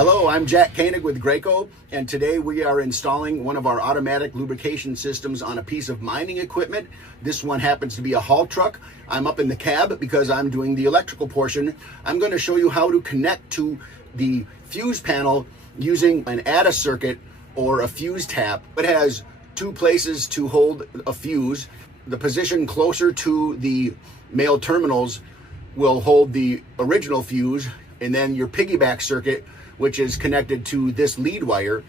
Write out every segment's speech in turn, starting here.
Hello, I'm Jack Koenig with Graco, and today we are installing one of our automatic lubrication systems on a piece of mining equipment. This one happens to be a haul truck. I'm up in the cab because I'm doing the electrical portion. I'm going to show you how to connect to the fuse panel using an ADA circuit or a fuse tap. It has two places to hold a fuse. The position closer to the male terminals will hold the original fuse, and then your piggyback circuit, which is connected to this lead wire,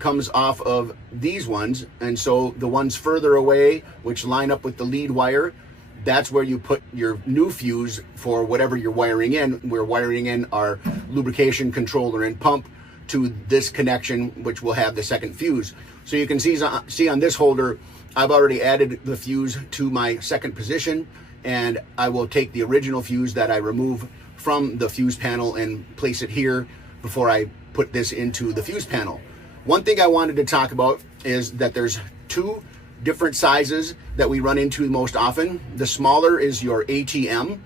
comes off of these ones. And so the ones further away, which line up with the lead wire, that's where you put your new fuse for whatever you're wiring in. We're wiring in our lubrication controller and pump to this connection, which will have the second fuse. So you can see on this holder, I've already added the fuse to my second position, and I will take the original fuse that I remove from the fuse panel and place it here before I put this into the fuse panel. One thing I wanted to talk about is that there's two different sizes that we run into most often. The smaller is your ATM,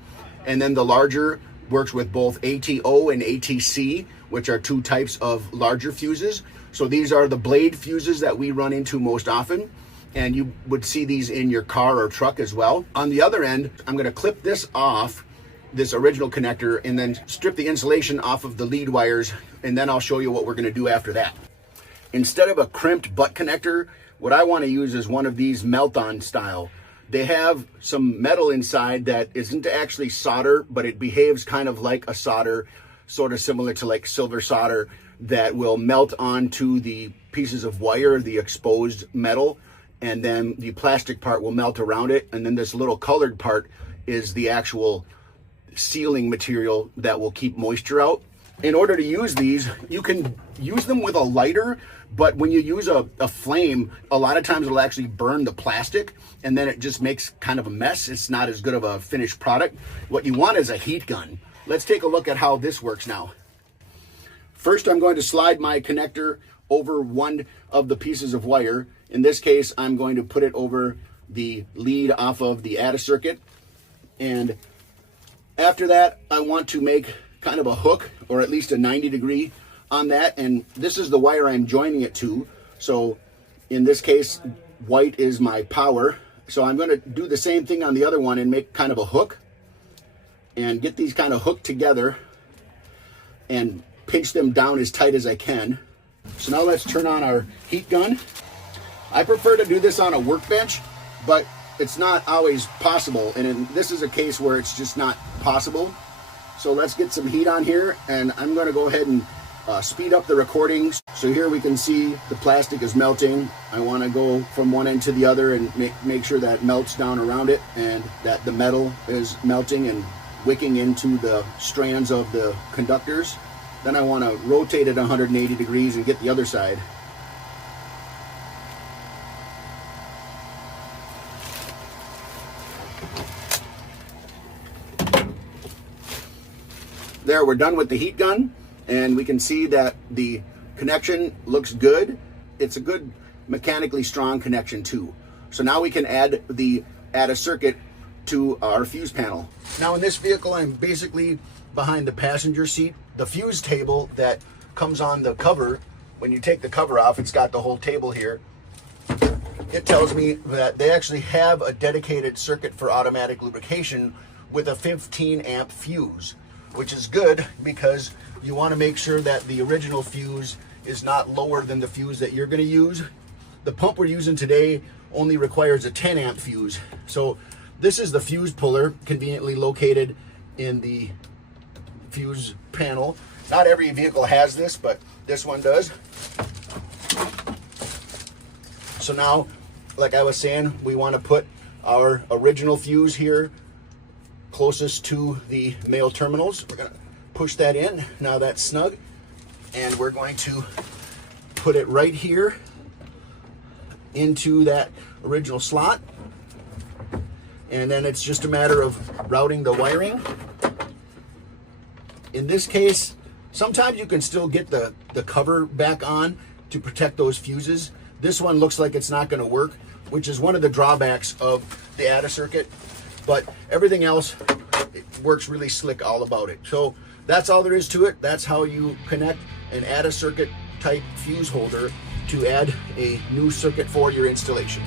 and then the larger works with both ATO and ATC, which are two types of larger fuses. So these are the blade fuses that we run into most often, and you would see these in your car or truck as well. On the other end, I'm going to clip this off, this original connector, and then strip the insulation off of the lead wires, and then I'll show you what we're going to do after that. Instead of a crimped butt connector, what I want to use is one of these melt-on style. They have some metal inside that isn't actually solder, but it behaves kind of like a solder, sort of similar to like silver solder, that will melt onto the pieces of wire, the exposed metal, and then the plastic part will melt around it, and then this little colored part is the actual sealing material that will keep moisture out. In order to use these, you can use them with a lighter, but when you use a flame, a lot of times it'll actually burn the plastic, and then it just makes kind of a mess. It's not as good of a finished product. What you want is a heat gun. Let's take a look at how this works now. First, I'm going to slide my connector over one of the pieces of wire. In this case, I'm going to put it over the lead off of the ADA circuit, and after that, I want to make kind of a hook, or at least a 90-degree on that, and this is the wire I'm joining it to. So in this case, white is my power. So I'm going to do the same thing on the other one and make kind of a hook and get these kind of hooked together and pinch them down as tight as I can. So now let's turn on our heat gun. I prefer to do this on a workbench, but it's not always possible, and this is a case where it's just not possible. So let's get some heat on here, and I'm going to go ahead and speed up the recordings. So here we can see the plastic is melting. I want to go from one end to the other and make sure that melts down around it, and that the metal is melting and wicking into the strands of the conductors. Then I want to rotate it 180 degrees and get the other side. There, we're done with the heat gun, and we can see that the connection looks good. It's a good mechanically strong connection too. So now we can add a circuit to our fuse panel. Now in this vehicle, I'm basically behind the passenger seat. The fuse table that comes on the cover, when you take the cover off, it's got the whole table here. It tells me that they actually have a dedicated circuit for automatic lubrication with a 15 amp fuse, which is good because you want to make sure that the original fuse is not lower than the fuse that you're going to use. The pump we're using today only requires a 10 amp fuse. So this is the fuse puller, conveniently located in the fuse panel. Not every vehicle has this, but this one does. So now, like I was saying, we want to put our original fuse here closest to the male terminals. We're going to push that in. Now that's snug, and we're going to put it right here into that original slot, and then it's just a matter of routing the wiring. In this case, sometimes you can still get the cover back on to protect those fuses. This one looks like it's not going to work, which is one of the drawbacks of the ADA circuit, but everything else, it works really slick all about it. So that's all there is to it. That's how you connect and add a circuit type fuse holder to add a new circuit for your installation.